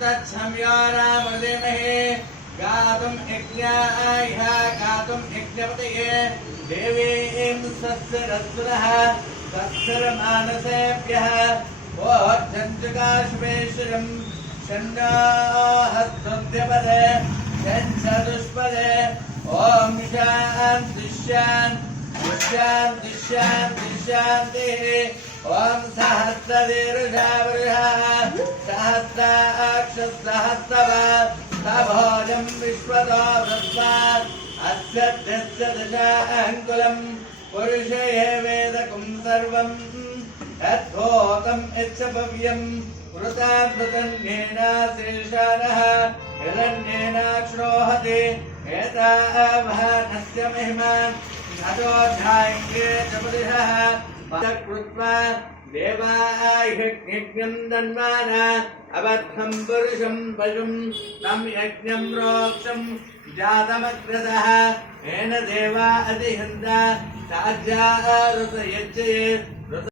तत्सम्यो रामदेमहे गातुं यज्ञाय गातुं यज्ञपतये देवीं स्वस्तिरस्तुनः तत्सर्वमानसेभ्यः ओह्जञ्जुकाश्वेश्वरं षण्णाहस्तुद्यपदे षण्चतुष्पदे ॐ शान्ति शान्ति शान्ति शान्ति शान्तिः ॐ सहस्रदीर्घावृषः सहस्राक्षसहस्रभोजं विश्वतो वृत्वात् अस्य दशाङ्कुलं पुरुषे वेदकुं सर्वं यद्भूतं यच्छभव्यं वृताद्भुतन्येनाशेषानः हिरण्येनाक्ष्णोहति एतावहानस्य महिमान् अदोऽध्याय्ये च पुरुषः कृत्वा देवायज्ञं दन्वान अबद्धं पुरुषं पशुं तं यज्ञं रोक्षं जातमग्रतः येन देवा अधिहन्ता साज्या ऋतयज्ञये